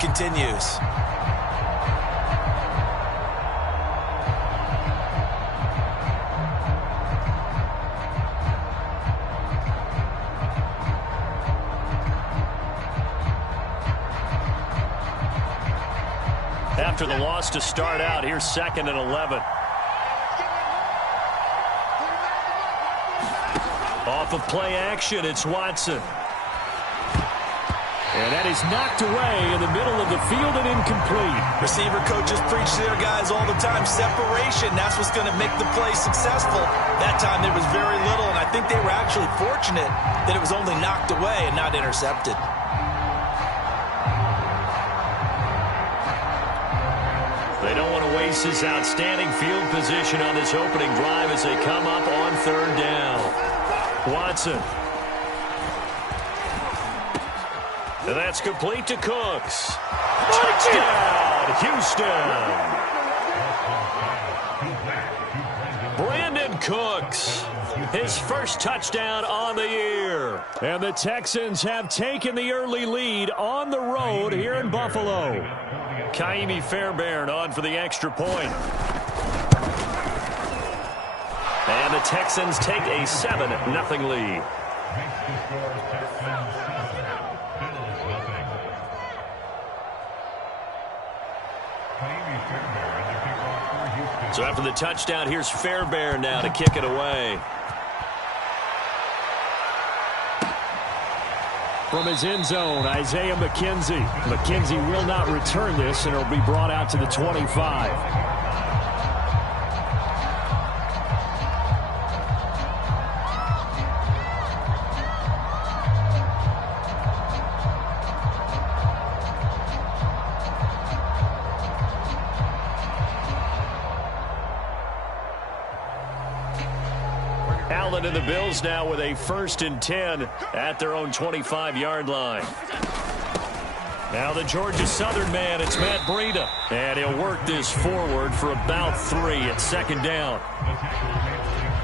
continues. After the loss to start out, here's 2nd and 11. Off of play action, it's Watson. And that is knocked away in the middle of the field and incomplete. Receiver coaches preach to their guys all the time. Separation, that's what's going to make the play successful. That time there was very little, and I think they were actually fortunate that it was only knocked away and not intercepted. They don't want to waste this outstanding field position on this opening drive as they come up on 3rd down. Watson. And that's complete to Cooks. Touchdown, Houston. Brandon Cooks, his first touchdown on the year. And the Texans have taken the early lead on the road here in Buffalo. Kaimi Fairbairn on for the extra point. And the Texans take a 7-0 lead. So after the touchdown, here's Fairbairn now to kick it away. From his end zone, Isaiah McKenzie. McKenzie will not return this, and it'll be brought out to the 25. Allen and the Bills now with a 1st and 10 at their own 25-yard line. Now the Georgia Southern man, it's Matt Breida. And he'll work this forward for about 3 at 2nd down.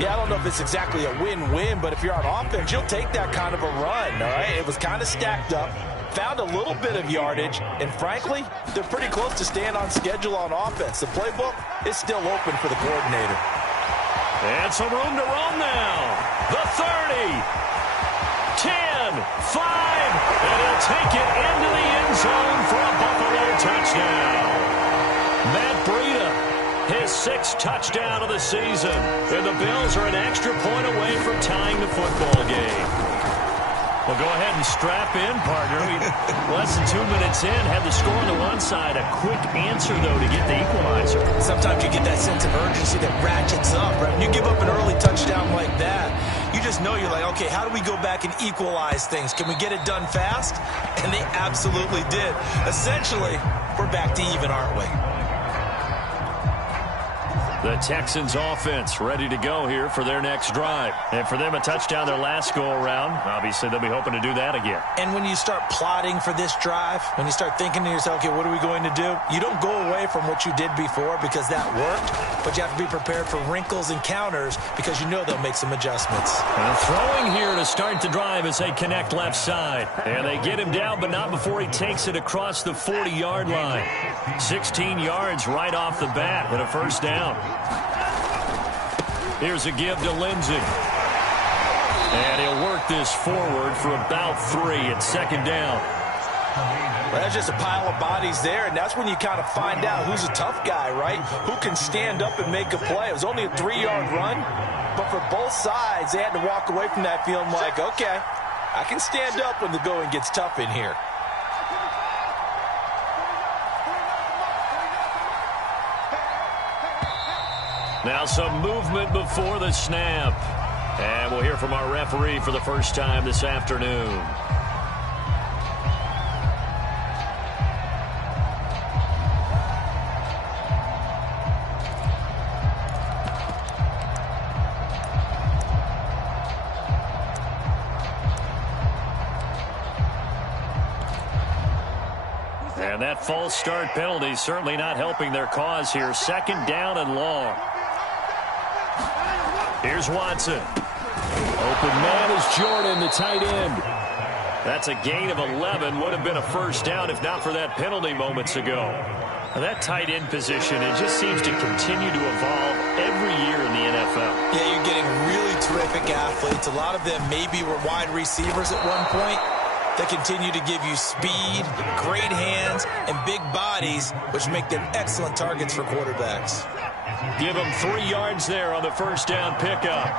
Yeah, I don't know if it's exactly a win-win, but if you're on offense, you'll take that kind of a run, all right? It was kind of stacked up, found a little bit of yardage, and frankly, they're pretty close to staying on schedule on offense. The playbook is still open for the coordinator. And some room to roam now. The 30, 10, 5, and he'll take it into the end zone for a Buffalo touchdown. Matt Breida, his 6th touchdown of the season. And the Bills are an extra point away from tying the football game. Well, go ahead and strap in, partner. Less than 2 minutes in, had the score on the one side. A quick answer, though, to get the equalizer. Sometimes you get that sense of urgency that ratchets up, right? When you give up an early touchdown like that, you just know you're like, okay, how do we go back and equalize things? Can we get it done fast? And they absolutely did. Essentially, we're back to even, aren't we? The Texans offense ready to go here for their next drive. And for them, a touchdown their last go-around. Obviously, they'll be hoping to do that again. And when you start plotting for this drive, when you start thinking to yourself, okay, what are we going to do? You don't go away from what you did before because that worked, but you have to be prepared for wrinkles and counters because you know they'll make some adjustments. And throwing here to start the drive as they connect left side. And they get him down, but not before he takes it across the 40-yard line. 16 yards right off the bat and a 1st down. Here's a give to Lindsey. And he'll work this forward for about 3 at 2nd down. Well, that's just a pile of bodies there, and that's when you kind of find out who's a tough guy, right? Who can stand up and make a play. It was only a 3-yard run, but for both sides, they had to walk away from that feeling like, okay, I can stand up when the going gets tough in here. Now some movement before the snap. And we'll hear from our referee for the first time this afternoon. And that false start penalty certainly not helping their cause here. 2nd down and long. Here's Watson. Open man is Jordan, the tight end. That's a gain of 11. Would have been a first down if not for that penalty moments ago. Now that tight end position, it just seems to continue to evolve every year in the NFL. Yeah, you're getting really terrific athletes. A lot of them maybe were wide receivers at one point. They continue to give you speed, great hands, and big bodies, which make them excellent targets for quarterbacks. Give them 3 yards there on the first down pickup.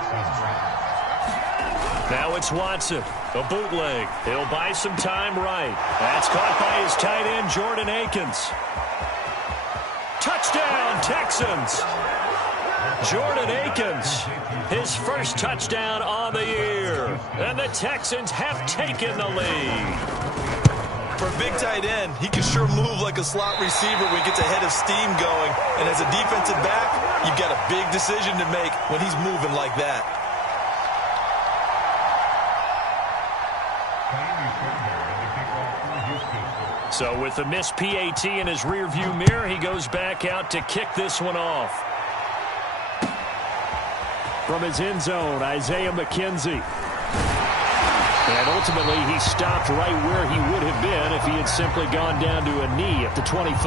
Now it's Watson, a bootleg. He'll buy some time right. That's caught by his tight end, Jordan Akins. Touchdown, Texans. Jordan Akins, his first touchdown on the year. And the Texans have taken the lead. For a big tight end, he can sure move like a slot receiver when he gets a head of steam going. And as a defensive back, you've got a big decision to make when he's moving like that. So with the missed PAT in his rearview mirror, he goes back out to kick this one off. From his end zone, Isaiah McKenzie. And ultimately, he stopped right where he would have been if he had simply gone down to a knee at the 25.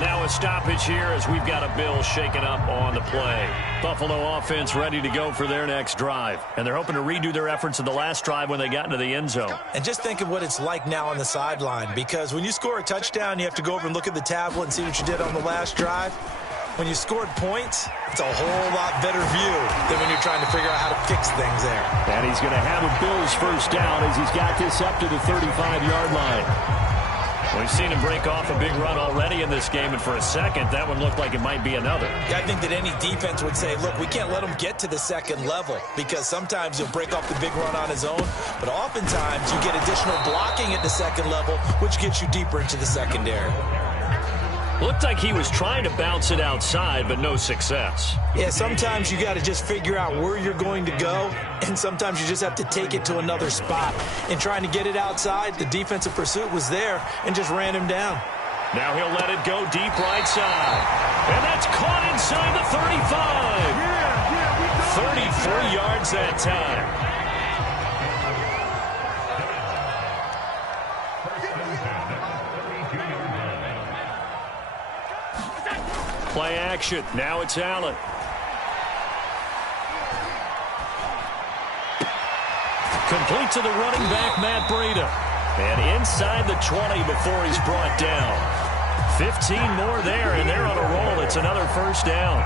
Now a stoppage here as we've got a Bill shaken up on the play. Buffalo offense ready to go for their next drive. And they're hoping to redo their efforts in the last drive when they got into the end zone. And just think of what it's like now on the sideline, because when you score a touchdown, you have to go over and look at the tablet and see what you did on the last drive. When you scored points, it's a whole lot better view than when you're trying to figure out how to fix things there. And he's going to have a Bills first down as he's got this up to the 35-yard line. We've seen him break off a big run already in this game, and for a second, that one looked like it might be another. Yeah, I think that any defense would say, look, we can't let him get to the second level, because sometimes he'll break off the big run on his own, but oftentimes you get additional blocking at the second level, which gets you deeper into the secondary. Looked like he was trying to bounce it outside, but no success. Yeah, sometimes you got to just figure out where you're going to go, and sometimes you just have to take it to another spot. In trying to get it outside, the defensive pursuit was there and just ran him down. Now he'll let it go deep right side. And that's caught inside the 35. 33 yards that time. Play action. Now it's Allen. Complete to the running back, Matt Breida. And inside the 20 before he's brought down. 15 more there, and they're on a roll. It's another first down.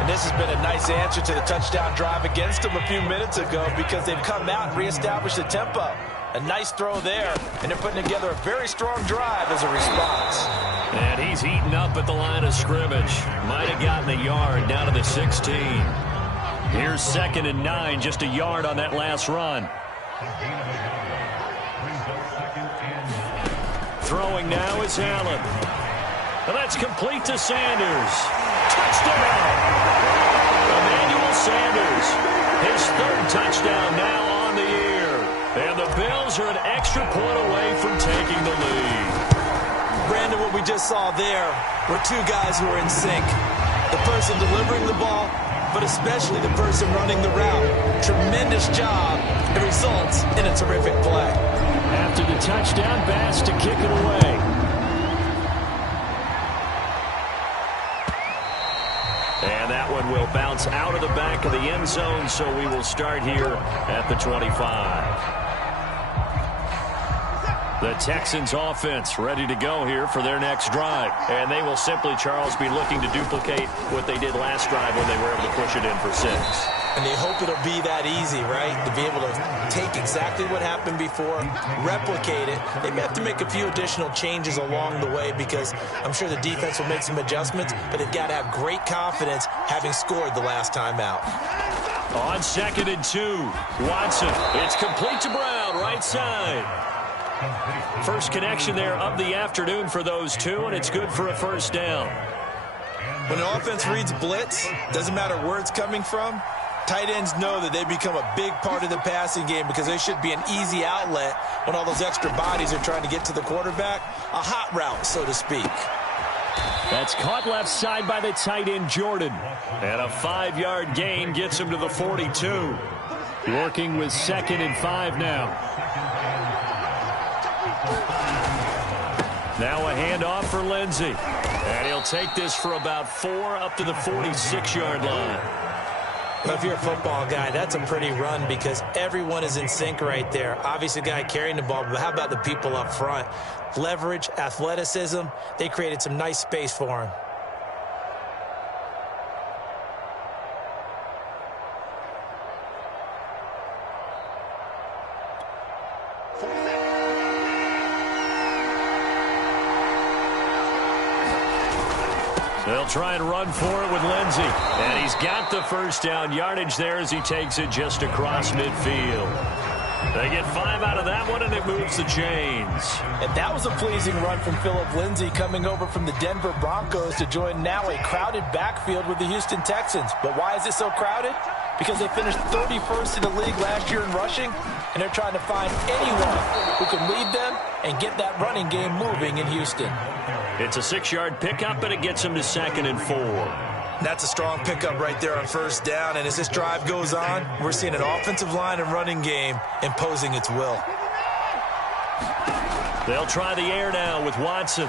And this has been a nice answer to the touchdown drive against them a few minutes ago, because they've come out and reestablished the tempo. A nice throw there, and they're putting together a very strong drive as a response. And he's eaten up at the line of scrimmage. Might have gotten a yard down to the 16. Here's 2nd and 9, just a yard on that last run. Throwing now is Allen. And that's complete to Sanders. Touchdown! Emmanuel Sanders, his 3rd touchdown now on the year. And the Bills are an extra point away from taking the lead. Brandon, what we just saw there were two guys who are in sync. The person delivering the ball, but especially the person running the route. Tremendous job. It results in a terrific play. After the touchdown, Bass to kick it away. And that one will bounce out of the back of the end zone, so we will start here at the 25. The Texans offense ready to go here for their next drive. And they will simply, Charles, be looking to duplicate what they did last drive when they were able to push it in for 6. And they hope it'll be that easy, right? To be able to take exactly what happened before, replicate it. They may have to make a few additional changes along the way, because I'm sure the defense will make some adjustments, but they've got to have great confidence having scored the last time out. On 2nd and 2, Watson. It's complete to Brown, right side. First connection there of the afternoon for those two, and it's good for a first down. When an offense reads blitz, doesn't matter where it's coming from, tight ends know that they become a big part of the passing game, because they should be an easy outlet when all those extra bodies are trying to get to the quarterback. A hot route, so to speak. That's caught left side by the tight end, Jordan. And a 5-yard gain gets him to the 42. Working with 2nd and 5 now. Now a handoff for Lindsey. And he'll take this for about 4 up to the 46-yard line. Well, if you're a football guy, that's a pretty run because everyone is in sync right there. Obviously, the guy carrying the ball, but how about the people up front? Leverage, athleticism, they created some nice space for him. They'll try and run for it with Lindsey. And he's got the first down yardage there as he takes it just across midfield. They get 5 out of that one, and it moves the chains. And that was a pleasing run from Phillip Lindsay coming over from the Denver Broncos to join now a crowded backfield with the Houston Texans. But why is it so crowded? Because they finished 31st in the league last year in rushing, and they're trying to find anyone who can lead them and get that running game moving in Houston. It's a 6-yard pickup, and it gets him to 2nd and 4. That's a strong pickup right there on first down, and as this drive goes on, we're seeing an offensive line and running game imposing its will. They'll try the air now with Watson.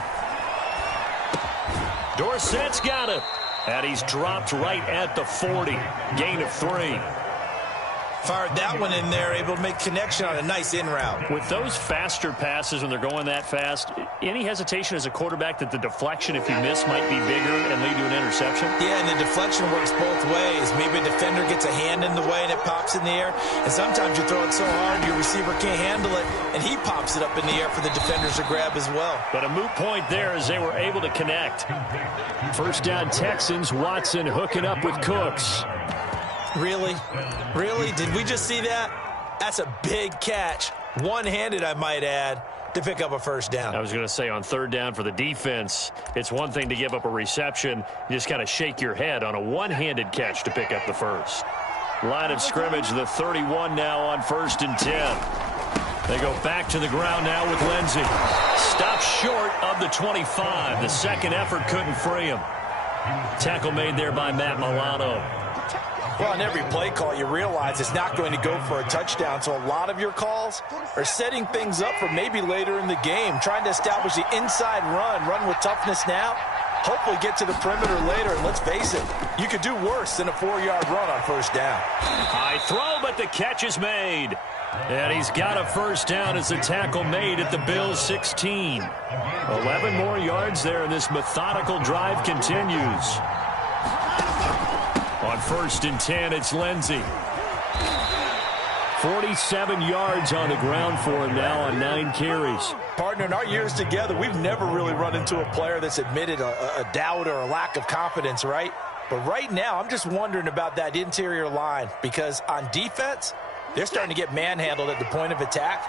Dorsett's got it, and he's dropped right at the 40. Gain of 3. Fired that one in there, able to make connection on a nice in route. With those faster passes when they're going that fast, any hesitation as a quarterback that the deflection, if you miss, might be bigger and lead to an interception? Yeah, and the deflection works both ways. Maybe a defender gets a hand in the way and it pops in the air. And sometimes you throw it so hard your receiver can't handle it, and he pops it up in the air for the defenders to grab as well. But a moot point there as they were able to connect. First down Texans, Watson hooking up with Cooks. Really? Really? Did we just see that? That's a big catch. One-handed, I might add, to pick up a first down. I was going to say on third down for the defense, it's one thing to give up a reception. You just kind of shake your head on a one-handed catch to pick up the first. Line of scrimmage, the 31 now on 1st and 10. They go back to the ground now with Lindsey. Stopped short of the 25. The second effort couldn't free him. Tackle made there by Matt Milano. Well, on every play call, you realize it's not going to go for a touchdown, so a lot of your calls are setting things up for maybe later in the game, trying to establish the inside run with toughness now, hopefully get to the perimeter later, and let's face it, you could do worse than a 4-yard run on first down. High throw, but the catch is made. And he's got a first down as the tackle made at the Bills' 16. 11 more yards there, and this methodical drive continues. On 1st and 10, it's Lindsey. 47 yards on the ground for him now on 9 carries. Partner, in our years together, we've never really run into a player that's admitted a doubt or a lack of confidence, right? But right now, I'm just wondering about that interior line because on defense, they're starting to get manhandled at the point of attack.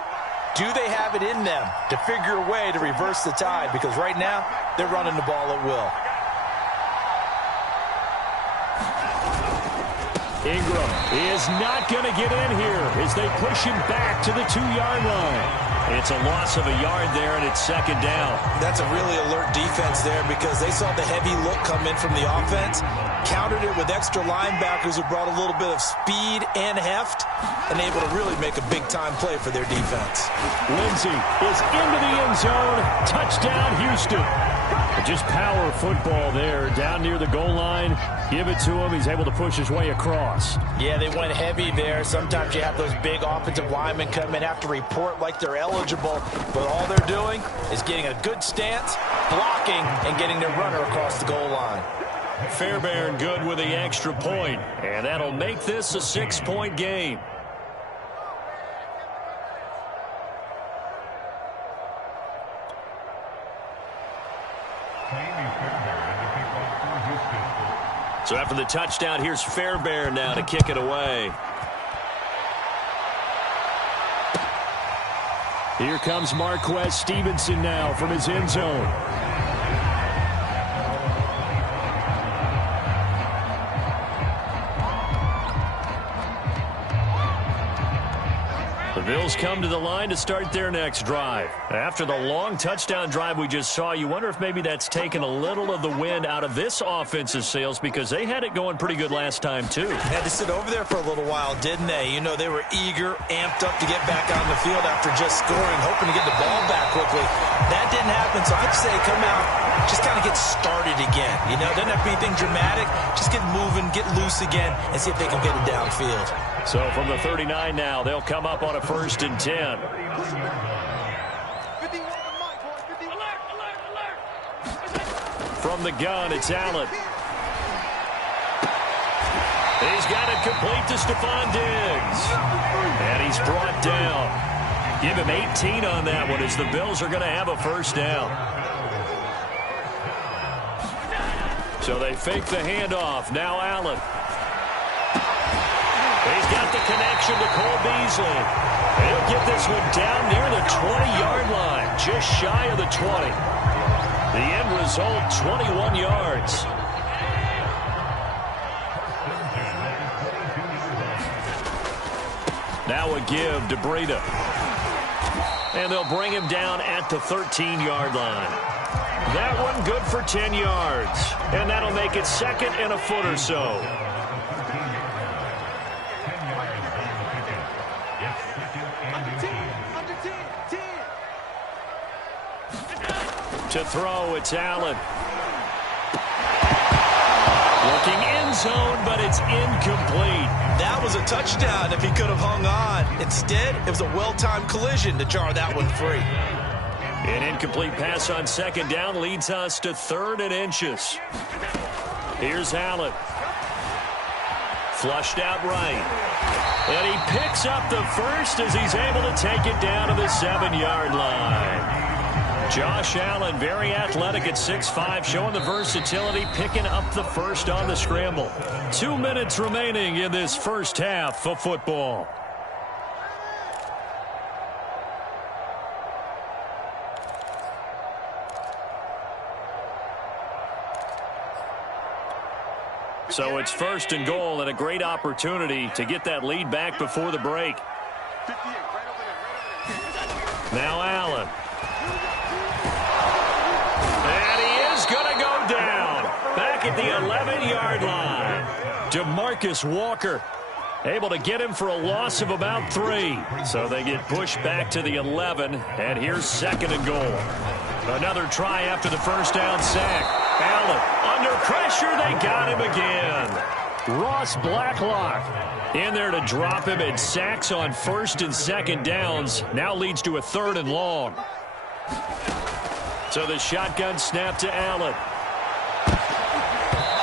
Do they have it in them to figure a way to reverse the tide? Because right now, they're running the ball at will. Ingram is not going to get in here as they push him back to the 2-yard line. It's a loss of a yard there, and it's 2nd down. That's a really alert defense there because they saw the heavy look come in from the offense, countered it with extra linebackers who brought a little bit of speed and heft, and able to really make a big-time play for their defense. Lindsey is into the end zone. Touchdown, Houston. Just power football there down near the goal line. Give it to him. He's able to push his way across. Yeah, they went heavy there. Sometimes you have those big offensive linemen come in, have to report like they're eligible, but all they're doing is getting a good stance, blocking, and getting their runner across the goal line. Fairbairn good with the extra point, and that'll make this a 6-point game. So after the touchdown, here's Fairbairn now to kick it away. Here comes Marquez Stevenson now from his end zone. Bills come to the line to start their next drive. After the long touchdown drive we just saw, you wonder if maybe that's taken a little of the wind out of this offense's sails because they had it going pretty good last time, too. Had to sit over there for a little while, didn't they? You know, they were eager, amped up to get back on the field after just scoring, hoping to get the ball back quickly. That didn't happen, so I'd say come out, just kind of get started again. You know, doesn't have to be anything dramatic. Just get moving, get loose again, and see if they can get it downfield. So from the 39 now, they'll come up on a 1st and 10. From the gun, it's Allen. He's got it complete to Stephon Diggs. And he's brought down. Give him 18 on that one as the Bills are going to have a 1st down. So they fake the handoff. Now Allen. He's got the connection to Cole Beasley. He'll get this one down near the 20-yard line, just shy of the 20. The end result, 21 yards. Now a give to Breida. And they'll bring him down at the 13-yard line. That one good for 10 yards. And that'll make it 2nd and a foot or so. To throw, it's Allen. Looking end zone, but it's incomplete. That was a touchdown if he could have hung on. Instead, it was a well-timed collision to jar that one free. An incomplete pass on 2nd down leads us to 3rd and inches. Here's Allen. Flushed out right. And he picks up the 1st as he's able to take it down to the 7-yard line. Josh Allen, very athletic at 6'5", showing the versatility, picking up the 1st on the scramble. 2 minutes remaining in this first half of football. So it's 1st and goal and a great opportunity to get that lead back before the break. Now Allen. At the 11-yard line. DeMarcus Walker able to get him for a loss of about 3. So they get pushed back to the 11, and here's 2nd and goal. Another try after the 1st down sack. Allen under pressure. They got him again. Ross Blacklock in there to drop him, and sacks on 1st and 2nd downs now leads to a 3rd and long. So the shotgun snap to Allen.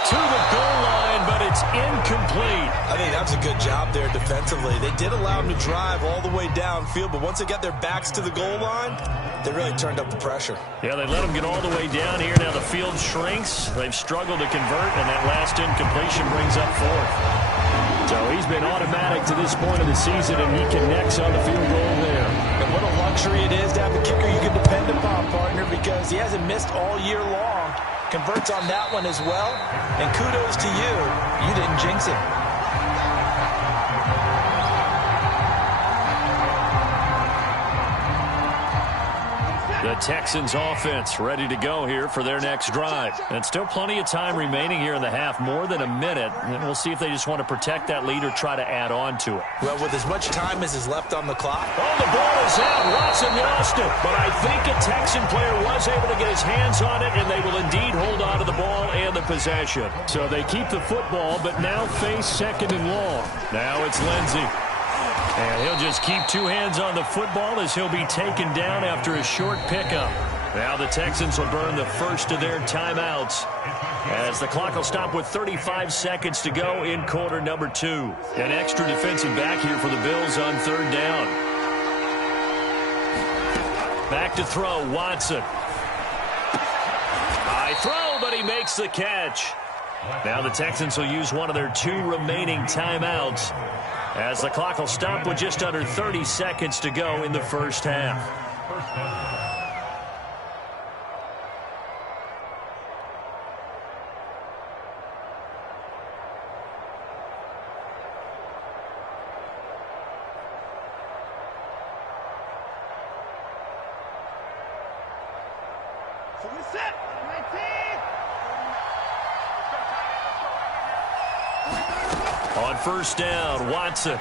To the goal line, but it's incomplete. I think that was a good job there defensively. They did allow him to drive all the way downfield, but once they got their backs to the goal line, they really turned up the pressure. Yeah, they let him get all the way down here. Now the field shrinks. They've struggled to convert, and that last incompletion brings up 4th. So he's been automatic to this point of the season, and he connects on the field goal there. And what a luxury it is to have a kicker you can depend upon, partner, because he hasn't missed all year long. Converts on that one as well. And kudos to you. You didn't jinx it. The Texans offense ready to go here for their next drive. And still plenty of time remaining here in the half, more than a minute. And we'll see if they just want to protect that lead or try to add on to it. Well, with as much time as is left on the clock. Oh, the ball is out. Watson lost it. But I think a Texan player was able to get his hands on it, and they will indeed hold on to the ball and the possession. So they keep the football, but now face 2nd and long. Now it's Lindsey. And he'll just keep 2 hands on the football as he'll be taken down after a short pickup. Now the Texans will burn the first of their timeouts as the clock will stop with 35 seconds to go in quarter number 2. An extra defensive back here for the Bills on 3rd down. Back to throw, Watson. High throw, but he makes the catch. Now the Texans will use one of their 2 remaining timeouts as the clock will stop with just under 30 seconds to go in the first half. On first down, Watson.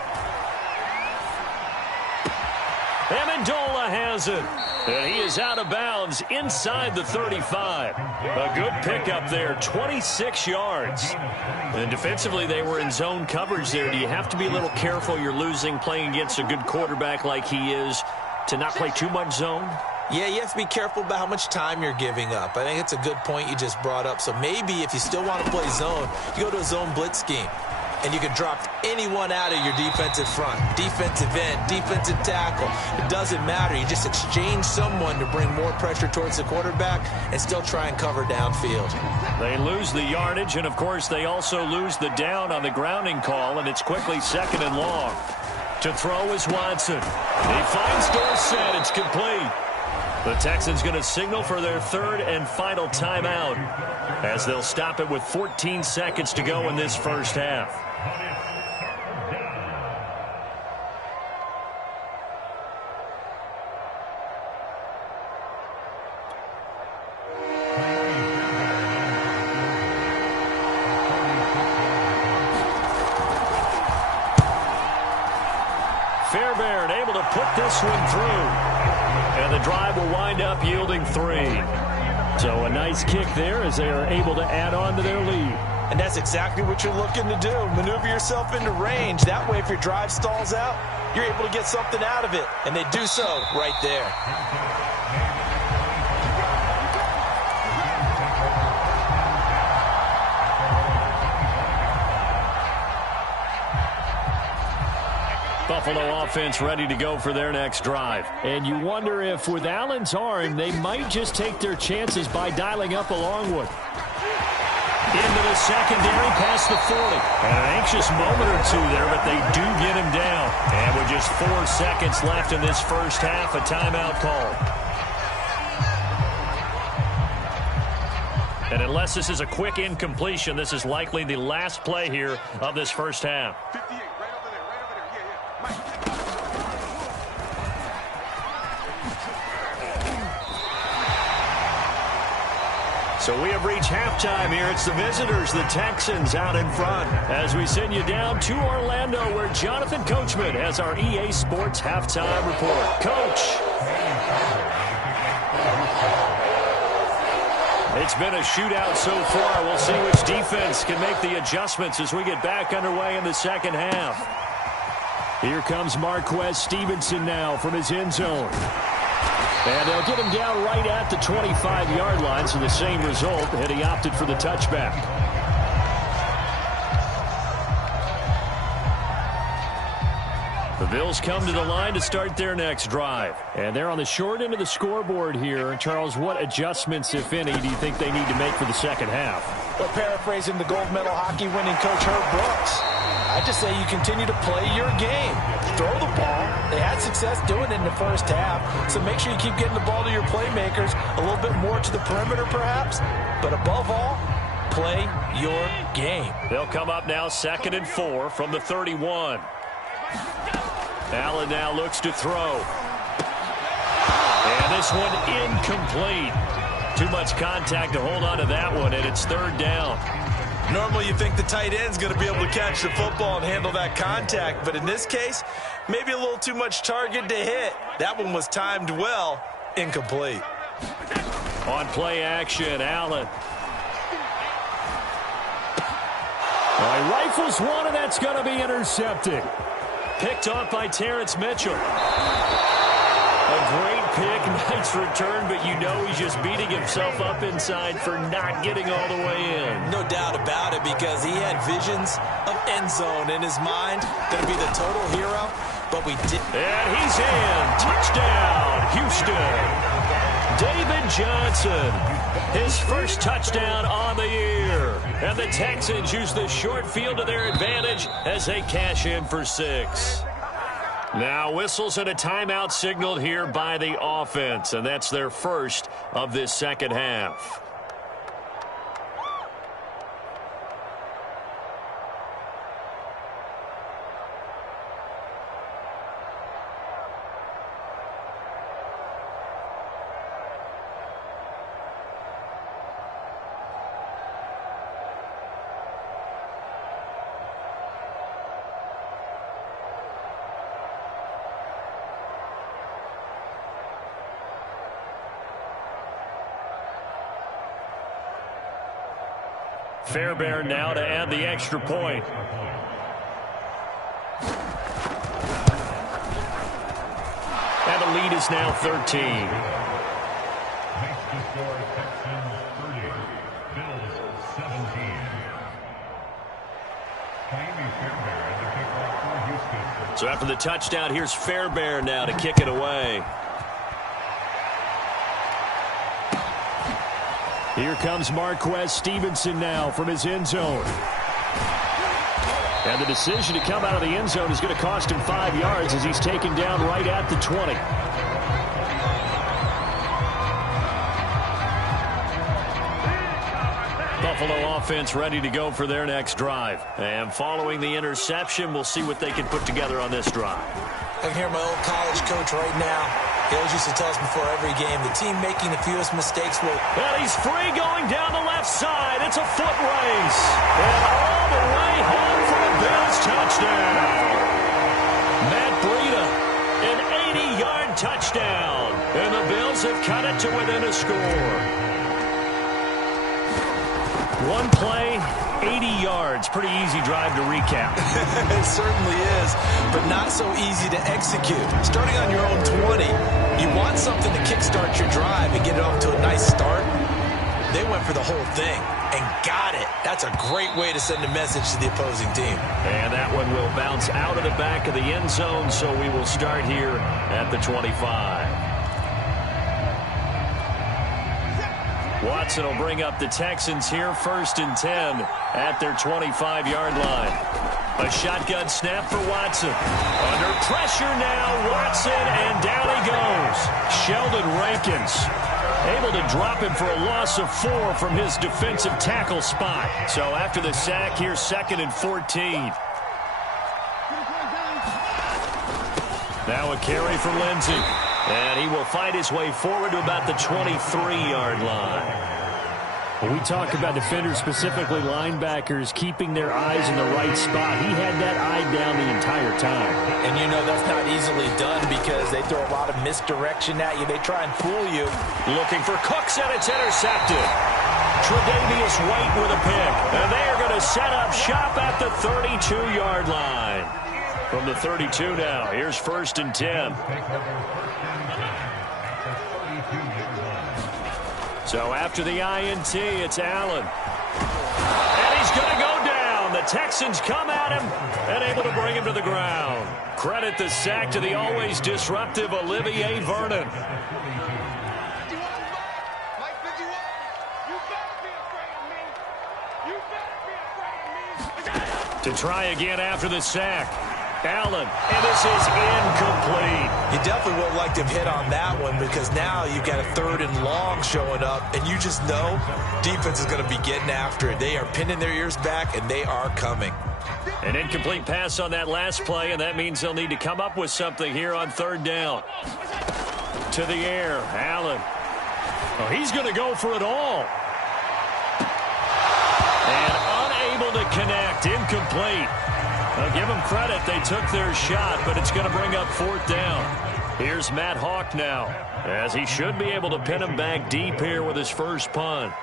Amendola has it. And he is out of bounds inside the 35. A good pickup there, 26 yards. And defensively, they were in zone coverage there. Do you have to be a little careful? You're losing playing against a good quarterback like he is to not play too much zone? Yeah, you have to be careful about how much time you're giving up. I think it's a good point you just brought up. So maybe if you still want to play zone, you go to a zone blitz scheme. And you can drop anyone out of your defensive front. Defensive end, defensive tackle. It doesn't matter. You just exchange someone to bring more pressure towards the quarterback and still try and cover downfield. They lose the yardage, and, of course, they also lose the down on the grounding call, and it's quickly 2nd and long. To throw is Watson. He finds Dorsett. It's complete. The Texans going to signal for their 3rd and final timeout as they'll stop it with 14 seconds to go in this first half. Fairbairn able to put this one through. And the drive will wind up yielding 3. So a nice kick there as they are able to add on to their lead. And that's exactly what you're looking to do. Maneuver yourself into range. That way, if your drive stalls out, you're able to get something out of it. And they do so right there. Buffalo offense ready to go for their next drive. And you wonder if with Allen's arm, they might just take their chances by dialing up a long one. Into the secondary past the 40. And an anxious moment or two there, but they do get him down. And with just 4 seconds left in this first half, a timeout call. And unless this is a quick incompletion, this is likely the last play here of this first half. So we have reached halftime here. It's the visitors, the Texans, out in front. As we send you down to Orlando, where Jonathan Coachman has our EA Sports halftime report. Coach. It's been a shootout so far. We'll see which defense can make the adjustments as we get back underway in the second half. Here comes Marquez Stevenson now from his end zone. And they'll get him down right at the 25-yard line, so the same result, and he opted for the touchback. The Bills come to the line to start their next drive. And they're on the short end of the scoreboard here. Charles, what adjustments, if any, do you think they need to make for the second half? Well, paraphrasing the gold medal hockey winning coach Herb Brooks, I just say you continue to play your game. Throw the ball. They had success doing it in the first half, so make sure you keep getting the ball to your playmakers, a little bit more to the perimeter perhaps, but above all, play your game. They'll come up now 2nd and 4 from the 31. Allen now looks to throw. And this one incomplete. Too much contact to hold on to that one, and it's 3rd down. Normally you think the tight end's going to be able to catch the football and handle that contact, but in this case, maybe a little too much target to hit. That one was timed well, incomplete. On play action, Allen. Well, he rifles one, and that's going to be intercepted. Picked off by Terrence Mitchell. A great pick, nice return, but you know he's just beating himself up inside for not getting all the way in. No doubt about it, because he had visions of end zone in his mind. Going to be the total hero, but we did. And he's in. Touchdown, Houston. David Johnson, his first touchdown on the year. And the Texans use the short field to their advantage as they cash in for 6. Now whistles and a timeout signaled here by the offense, and that's their first of this second half. Fairbairn now to add the extra point. And the lead is now 13. Makes the score Texans 30, Bills 17. Ka'imi Fairbairn to kick off for Houston. So after the touchdown, here's Fairbairn now to kick it away. Here comes Marquez Stevenson now from his end zone. And the decision to come out of the end zone is going to cost him 5 yards as he's taken down right at the 20. Buffalo offense ready to go for their next drive. And following the interception, we'll see what they can put together on this drive. I can hear my old college coach right now. He always used to tell us before every game, the team making the fewest mistakes will... And he's free going down the left side. It's a foot race. And all the way home for a Bills touchdown. Matt Breida, an 80-yard touchdown. And the Bills have cut it to within a score. One play, 80 yards. Pretty easy drive to recap. It certainly is, but not so easy to execute. Starting on your own 20, you want something to kickstart your drive and get it off to a nice start. They went for the whole thing and got it. That's a great way to send a message to the opposing team. And that one will bounce out of the back of the end zone, so we will start here at the 25. Watson will bring up the Texans here, 1st and 10 at their 25-yard line. A shotgun snap for Watson. Under pressure now, Watson, and down he goes. Sheldon Rankins able to drop him for a loss of 4 from his defensive tackle spot. So after the sack, here's 2nd and 14. Now a carry for Lindsey. And he will fight his way forward to about the 23-yard line. When we talk about defenders, specifically linebackers, keeping their eyes in the right spot, he had that eye down the entire time. And you know that's not easily done because they throw a lot of misdirection at you. They try and fool you. Looking for Cooks, and it's intercepted. Tre'Davious White with a pick. And they are going to set up shop at the 32-yard line. From the 32 now, here's 1st and 10. So after the INT, it's Allen. And he's going to go down. The Texans come at him and able to bring him to the ground. Credit the sack to the always disruptive Olivier Vernon. To try again after the sack. Allen, and this is incomplete. You definitely would like to have hit on that one because now you've got a 3rd and long showing up, and you just know defense is going to be getting after it. They are pinning their ears back, and they are coming. An incomplete pass on that last play, and that means they'll need to come up with something here on 3rd down. To the air, Allen. Oh, he's going to go for it all. And unable to connect, incomplete. I'll give them credit. They took their shot, but it's going to bring up 4th down. Here's Matt Hawk now, as he should be able to pin him back deep here with his first punt.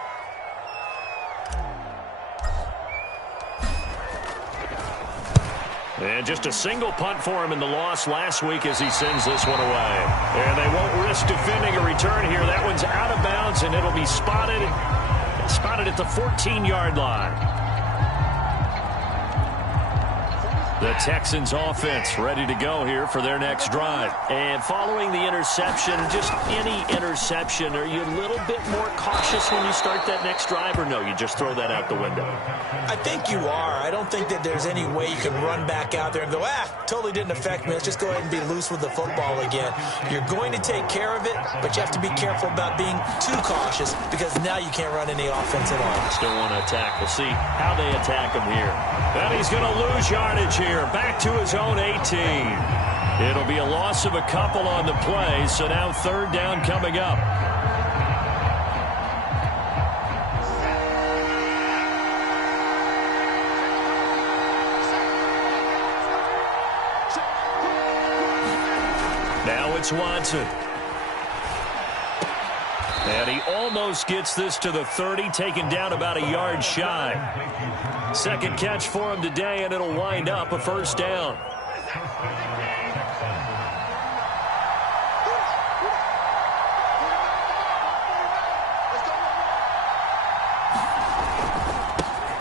And just a single punt for him in the loss last week as he sends this one away. And they won't risk defending a return here. That one's out of bounds, and it'll be spotted at the 14-yard line. The Texans offense ready to go here for their next drive. And following the interception, just any interception, are you a little bit more cautious when you start that next drive, or no, you just throw that out the window? I think you are. I don't think that there's any way you can run back out there and go, totally didn't affect me. Let's just go ahead and be loose with the football again. You're going to take care of it, but you have to be careful about being too cautious because now you can't run any offense at all. Still want to attack. We'll see how they attack him here. And he's going to lose yardage here. Back to his own 18. It'll be a loss of a couple on the play, so now 3rd down coming up. Now it's Watson. And he almost gets this to the 30, taken down about a yard shy. Second catch for him today, and it'll wind up a first down.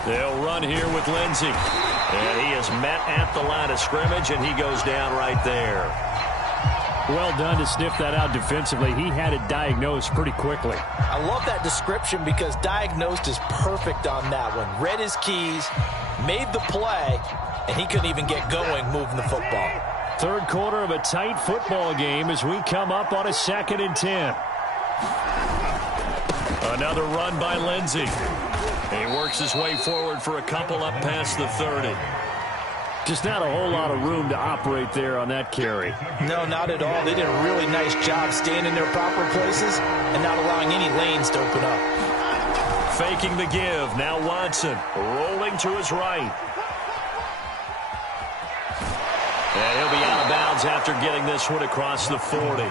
They'll run here with Lindsey. And he is met at the line of scrimmage, and he goes down right there. Well done to sniff that out defensively. He had it diagnosed pretty quickly. I love that description because diagnosed is perfect on that one. Read his keys, made the play, and he couldn't even get going moving the football. Third quarter of a tight football game as we come up on a 2nd and 10. Another run by Lindsey. He works his way forward for a couple up past the 30. Just not a whole lot of room to operate there on that carry. No, not at all. They did a really nice job staying in their proper places and not allowing any lanes to open up. Faking the give. Now Watson rolling to his right. And he'll be out of bounds after getting this one across the 40.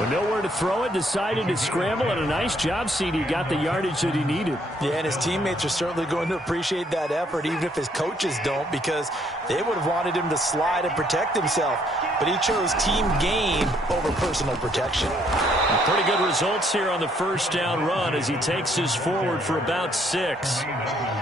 With nowhere to throw it, decided to scramble, and a nice job, CD. Got the yardage that he needed. Yeah, and his teammates are certainly going to appreciate that effort, even if his coaches don't, because they would have wanted him to slide and protect himself. But he chose team gain over personal protection. Pretty good results here on the first down run as he takes this forward for about 6.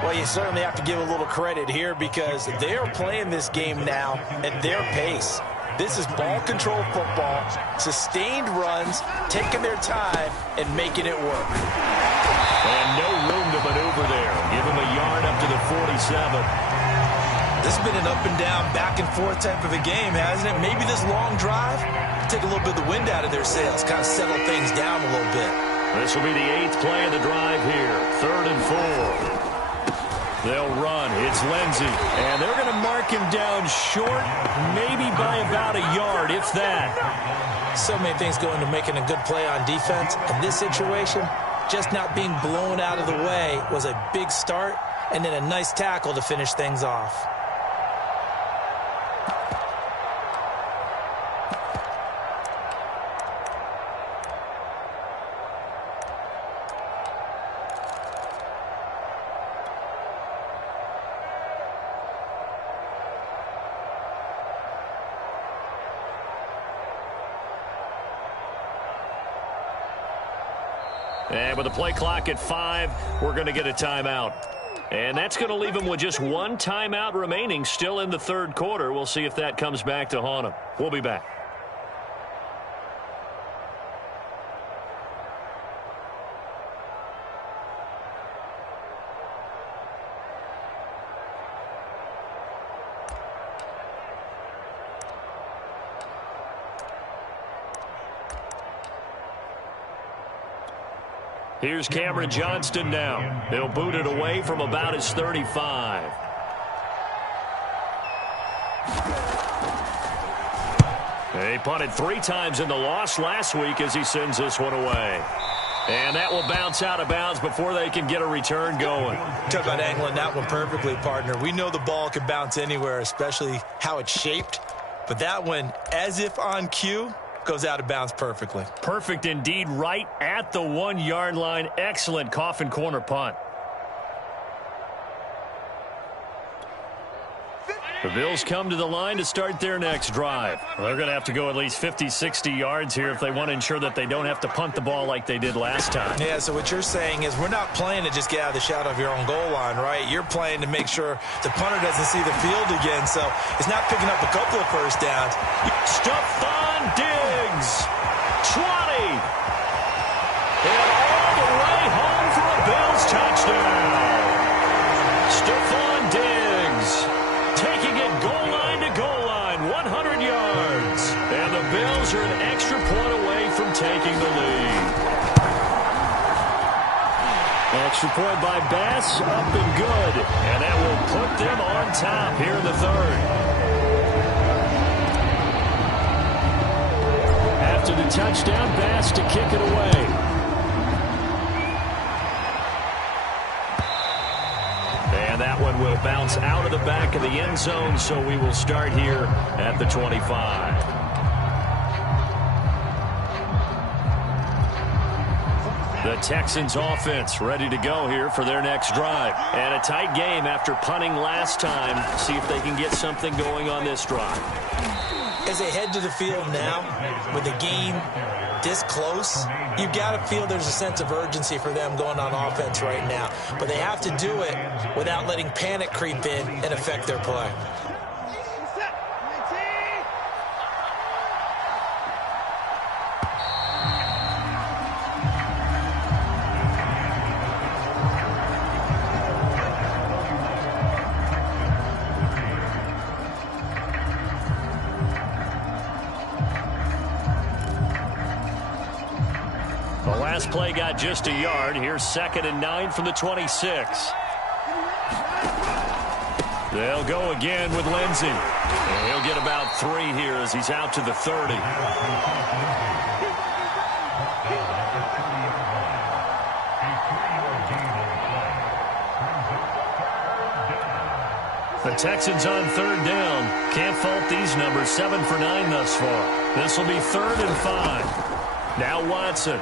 Well, you certainly have to give a little credit here because they are playing this game now at their pace. This is ball control football, sustained runs, taking their time, and making it work. And no room to maneuver there. Give him a yard up to the 47. This has been an up and down, back and forth type of a game, hasn't it? Maybe this long drive, take a little bit of the wind out of their sails, kind of settle things down a little bit. This will be the 8th play of the drive here. 3rd and 4. They'll run. It's Lindsey. And they're going to mark him down short, maybe by about a yard, if that. So many things go into making a good play on defense. In this situation, just not being blown out of the way was a big start, and then a nice tackle to finish things off. And with the play clock at 5, we're going to get a timeout. And that's going to leave him with just one timeout remaining still in the third quarter. We'll see if that comes back to haunt him. We'll be back. Here's Cameron Johnston now. He'll boot it away from about his 35. He punted 3 times in the loss last week as he sends this one away. And that will bounce out of bounds before they can get a return going. Talk about angling that one perfectly, partner. We know the ball can bounce anywhere, especially how it's shaped. But that one, as if on cue, goes out of bounds perfectly. Perfect indeed, right at the 1-yard line. Excellent coffin corner punt. The Bills come to the line to start their next drive. Well, they're going to have to go at least 50, 60 yards here if they want to ensure that they don't have to punt the ball like they did last time. Yeah, so what you're saying is we're not playing to just get out of the shadow of your own goal line, right? You're playing to make sure the punter doesn't see the field again, so it's not picking up a couple of first downs. Stephon Diggs, 20. And all the way home for a Bills touchdown. Stephon Diggs taking it goal line to goal line, 100 yards. And the Bills are an extra point away from taking the lead. Extra point by Bass, up and good. And that will put them on top here in the third. After the touchdown, Bass to kick it away. And that one will bounce out of the back of the end zone, so we will start here at the 25. The Texans offense ready to go here for their next drive. And a tight game after punting last time. See if they can get something going on this drive. As they head to the field now, with the game this close, you've got to feel there's a sense of urgency for them going on offense right now. But they have to do it without letting panic creep in and affect their play. Last play got just a yard. Here's 2nd and 9 from the 26. They'll go again with Lindsey. And he'll get about 3 here as he's out to the 30. The Texans on 3rd down. Can't fault these numbers. 7 for 9 thus far. This will be 3rd and 5. Now Watson.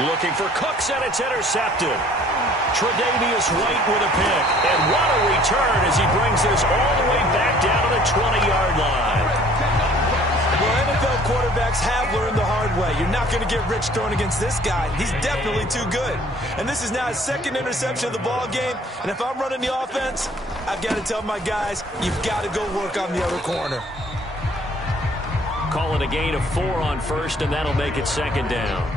Looking for Cooks, and it's intercepted. Tre'Davious White with a pick. And what a return as he brings this all the way back down to the 20-yard line. Well, NFL quarterbacks have learned the hard way. You're not going to get rich throwing against this guy. He's definitely too good. And this is now his 2nd interception of the ball game. And if I'm running the offense, I've got to tell my guys, you've got to go work on the other corner. Calling a gain of 4 on 1st, and that'll make it 2nd down.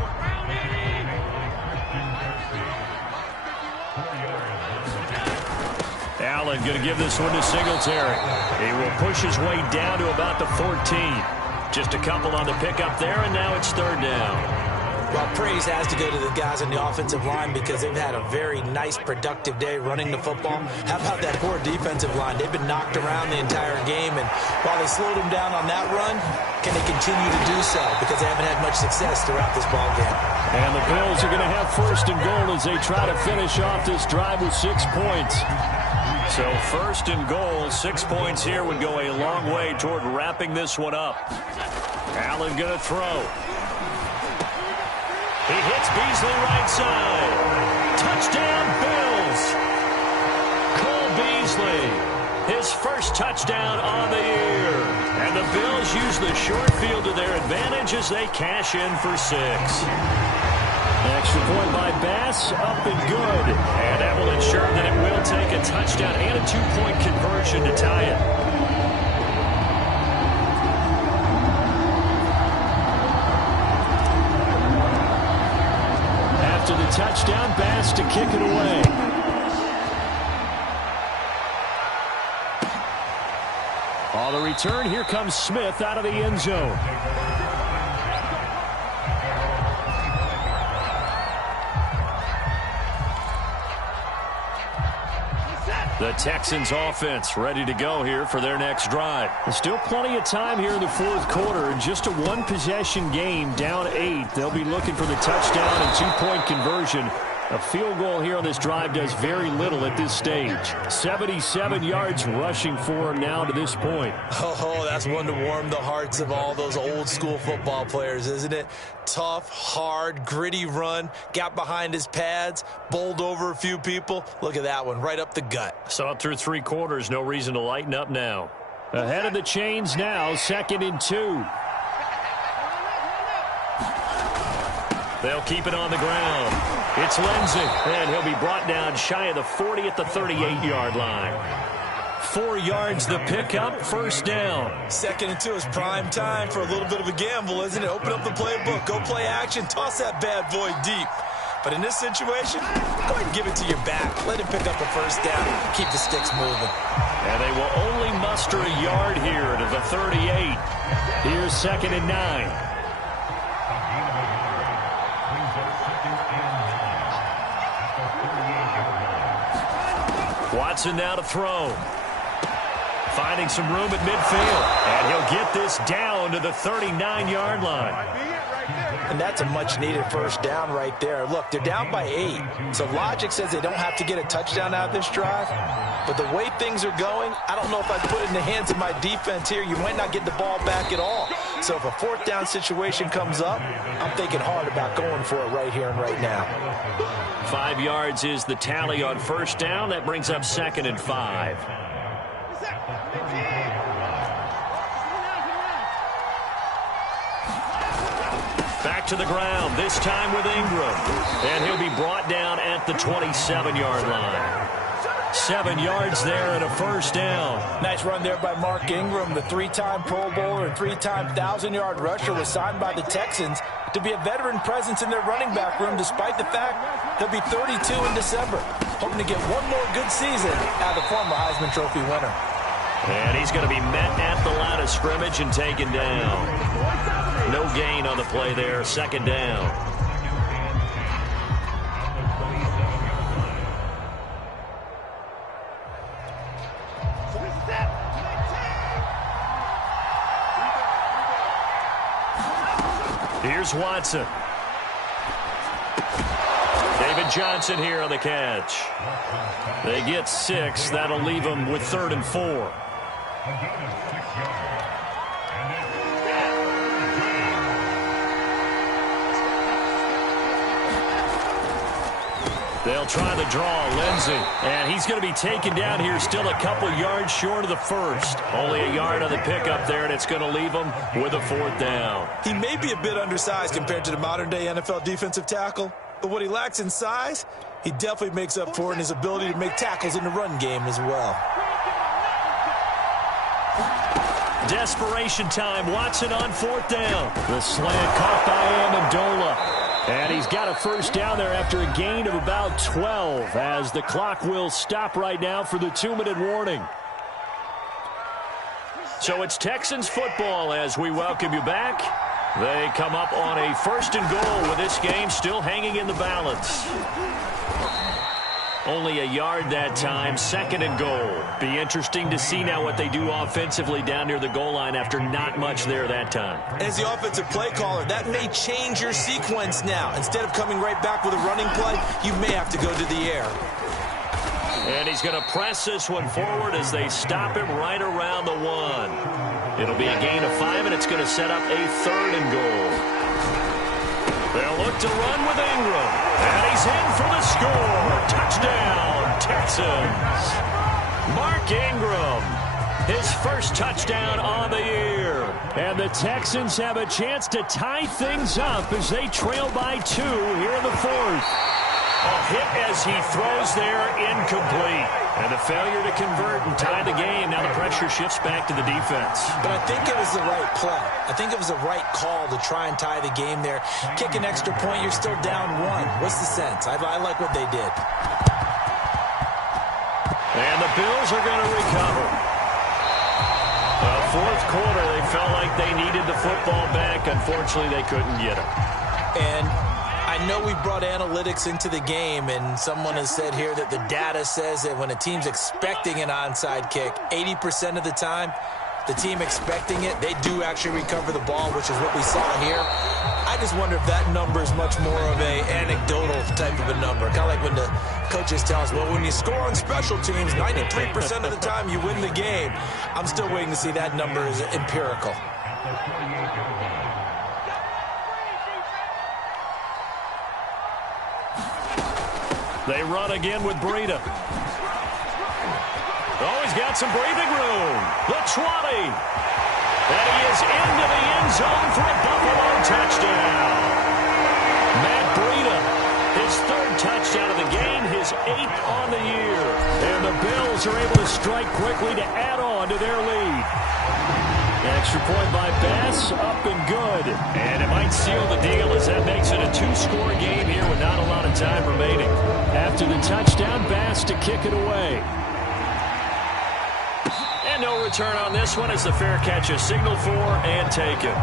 Allen going to give this one to Singletary. He will push his way down to about the 14. Just a couple on the pickup there, and now it's 3rd down. Well, praise has to go to the guys on the offensive line because they've had a very nice, productive day running the football. How about that poor defensive line? They've been knocked around the entire game, and while they slowed them down on that run, can they continue to do so? Because they haven't had much success throughout this ball game. And the Bills are going to have 1st and goal as they try to finish off this drive with 6 points. So 1st and goal, 6 points here would go a long way toward wrapping this one up. Allen going to throw. He hits Beasley right side. Touchdown, Bills. Cole Beasley, his first touchdown on the year. And the Bills use the short field to their advantage as they cash in for 6. Extra point by Bass, up and good. And that will ensure that it will take a touchdown and a 2-point conversion to tie it. After the touchdown, Bass to kick it away. On the return, here comes Smith out of the end zone. The Texans offense ready to go here for their next drive. There's still plenty of time here in the 4th quarter. In just a 1-possession game, down 8. They'll be looking for the touchdown and 2-point conversion. A field goal here on this drive does very little at this stage. 77 yards rushing for him now to this point. Oh, that's one to warm the hearts of all those old-school football players, isn't it? Tough, hard, gritty run. Got behind his pads, bowled over a few people. Look at that one, right up the gut. Saw it through 3 quarters. No reason to lighten up now. Ahead of the chains now, 2nd and 2. They'll keep it on the ground. It's Lindsey, and he'll be brought down shy of the 40 at the 38-yard line. 4 yards the pickup, 1st down. 2nd and 2 is prime time for a little bit of a gamble, isn't it? Open up the playbook, go play action, toss that bad boy deep. But in this situation, go ahead and give it to your back. Let him pick up a 1st down, keep the sticks moving. And they will only muster a yard here to the 38. Here's 2nd and 9. Watson now to throw. Finding some room at midfield. And he'll get this down to the 39-yard line. And that's a much-needed 1st down right there. Look, they're down by 8. So logic says they don't have to get a touchdown out of this drive. But the way things are going, I don't know if I put it in the hands of my defense here. You might not get the ball back at all. So if a fourth down situation comes up, I'm thinking hard about going for it right here and right now. 5 yards is the tally on first down. That brings up 2nd and 5. Back to the ground, this time with Ingram. And he'll be brought down at the 27-yard line. 7 yards there and a first down. Nice run there by Mark Ingram. The 3-time Pro Bowler and 3-time 1,000-yard rusher was signed by the Texans to be a veteran presence in their running back room, despite the fact he'll be 32 in December. Hoping to get one more good season out of the former Heisman Trophy winner. And he's going to be met at the line of scrimmage and taken down. No gain on the play there, 2nd down. Here's Watson. David Johnson here on the catch. They get 6. That'll leave them with 3rd and 4. They'll try the draw, Lindsey. And he's going to be taken down here still a couple yards short of the first. Only a yard on the pickup there, and it's going to leave him with a 4th down. He may be a bit undersized compared to the modern-day NFL defensive tackle, but what he lacks in size, he definitely makes up for in his ability to make tackles in the run game as well. Desperation time. Watson on 4th down. The slant caught by Amendola. And he's got a first down there after a gain of about 12 as the clock will stop right now for the 2-minute warning. So it's Texans football as we welcome you back. They come up on a 1st and goal with this game still hanging in the balance. Only a yard that time, 2nd and goal. Be interesting to see now what they do offensively down near the goal line after not much there that time. As the offensive play caller, that may change your sequence now. Instead of coming right back with a running play, you may have to go to the air. And he's going to press this one forward as they stop him right around the 1. It'll be a gain of 5, and it's going to set up a 3rd and goal. They'll look to run with Ingram. And he's in for the score. Touchdown, Texans. Mark Ingram, his first touchdown on the year. And the Texans have a chance to tie things up as they trail by 2 here in the 4th. A hit as he throws there, incomplete. And the failure to convert and tie the game. Now the pressure shifts back to the defense. But I think it was the right play. I think it was the right call to try and tie the game there. Kick an extra point, you're still down 1. What's the sense? I like what they did. And the Bills are going to recover. Fourth quarter, they felt like they needed the football back. Unfortunately, they couldn't get it. And I know we brought analytics into the game, and someone has said here that the data says that when a team's expecting an onside kick, 80% of the time, the team expecting it, they do actually recover the ball, which is what we saw here. I just wonder if that number is much more of a anecdotal type of a number. Kind of like when the coaches tell us, well, when you score on special teams, 93% of the time you win the game. I'm still waiting to see that number is empirical. They run again with Breida. Oh, he's got some breathing room. The 20. And he is into the end zone for a Buffalo touchdown. Matt Breida, his 3rd touchdown of the game, his 8th on the year. And the Bills are able to strike quickly to add on to their lead. Extra point by Bass, up and good. And it might seal the deal as that makes it a 2-score game here with not a lot of time remaining. After the touchdown, Bass to kick it away. And no return on this one as the fair catch is signaled for and taken.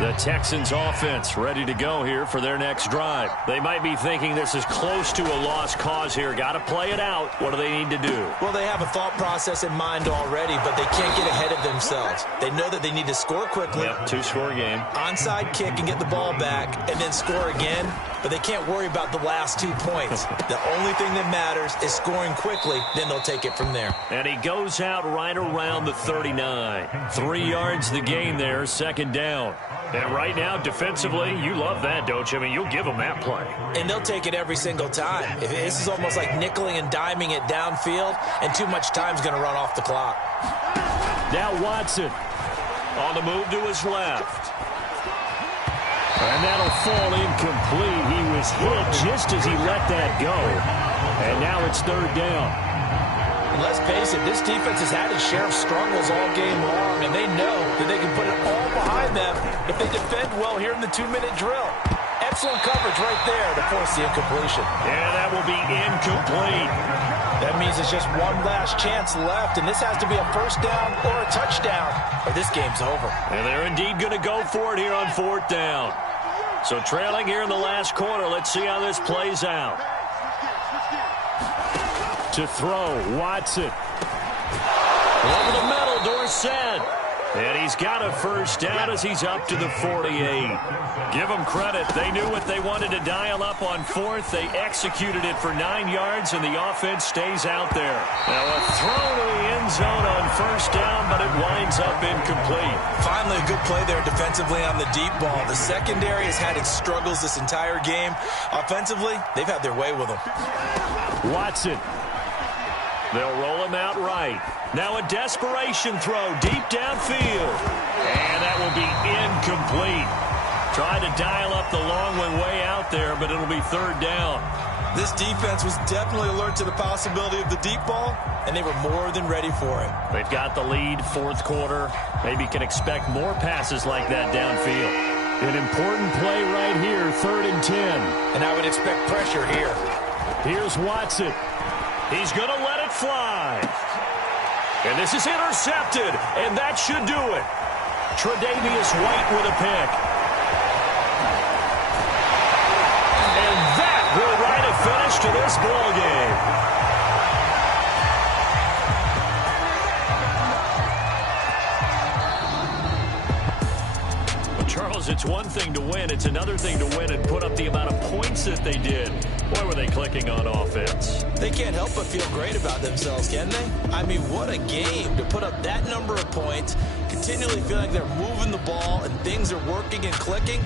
The Texans offense ready to go here for their next drive. They might be thinking this is close to a lost cause here. Got to play it out. What do they need to do? Well, they have a thought process in mind already, but they can't get ahead of themselves. They know that they need to score quickly. Yep, two-score game. Onside kick and get the ball back and then score again, but they can't worry about the last 2 points. The only thing that matters is scoring quickly, then they'll take it from there. And he goes out right around the 39. 3 yards the gain there, second down. And right now, defensively, you love that, don't you? I mean, you'll give them that play. And they'll take it every single time. This is almost like nickeling and diming it downfield, and too much time's going to run off the clock. Now Watson on the move to his left. And that'll fall incomplete. He was hit just as he let that go. And now it's third down. And let's face it, this defense has had its share of struggles all game long, and they know that they can put it all behind them if they defend well here in the 2-minute drill. Excellent coverage right there to force the incompletion. Yeah, that will be incomplete. That means it's just one last chance left, and this has to be a first down or a touchdown, or this game's over. And they're indeed going to go for it here on fourth down. So trailing here in the last quarter, let's see how this plays out. To throw, Watson. Over the middle, Dorsett. And he's got a first down as he's up to the 48. Give them credit. They knew what they wanted to dial up on fourth. They executed it for 9 yards, and the offense stays out there. Now a throw to the end zone on first down, but it winds up incomplete. Finally a good play there defensively on the deep ball. The secondary has had its struggles this entire game. Offensively, they've had their way with them. Watson. They'll roll him out right. Now a desperation throw deep downfield. And that will be incomplete. Trying to dial up the long one way out there, but it'll be third down. This defense was definitely alert to the possibility of the deep ball, and they were more than ready for it. They've got the lead, fourth quarter. Maybe can expect more passes like that downfield. An important play right here, 3rd and 10. And I would expect pressure here. Here's Watson. He's going to let it fly. And this is intercepted, and that should do it. Tre'Davious White with a pick. And that will write a finish to this ball game. Charles, it's one thing to win. It's another thing to win and put up the amount of points that they did. Boy, were they clicking on offense. They can't help but feel great about themselves, can they? I mean, what a game to put up that number of points, continually feel like they're moving the ball and things are working and clicking.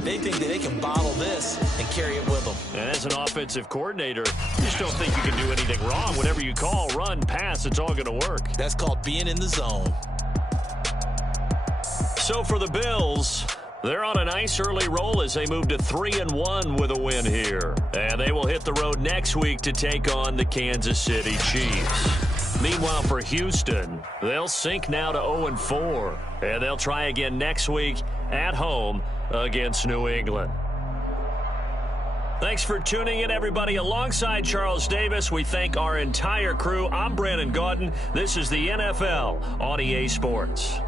They think that they can bottle this and carry it with them. And as an offensive coordinator, you just don't think you can do anything wrong. Whatever you call, run, pass, it's all going to work. That's called being in the zone. So for the Bills, they're on a nice early roll as they move to 3-1 with a win here. And they will hit the road next week to take on the Kansas City Chiefs. Meanwhile, for Houston, they'll sink now to 0-4. And they'll try again next week at home against New England. Thanks for tuning in, everybody. Alongside Charles Davis, we thank our entire crew. I'm Brandon Gaudin. This is the NFL on EA Sports.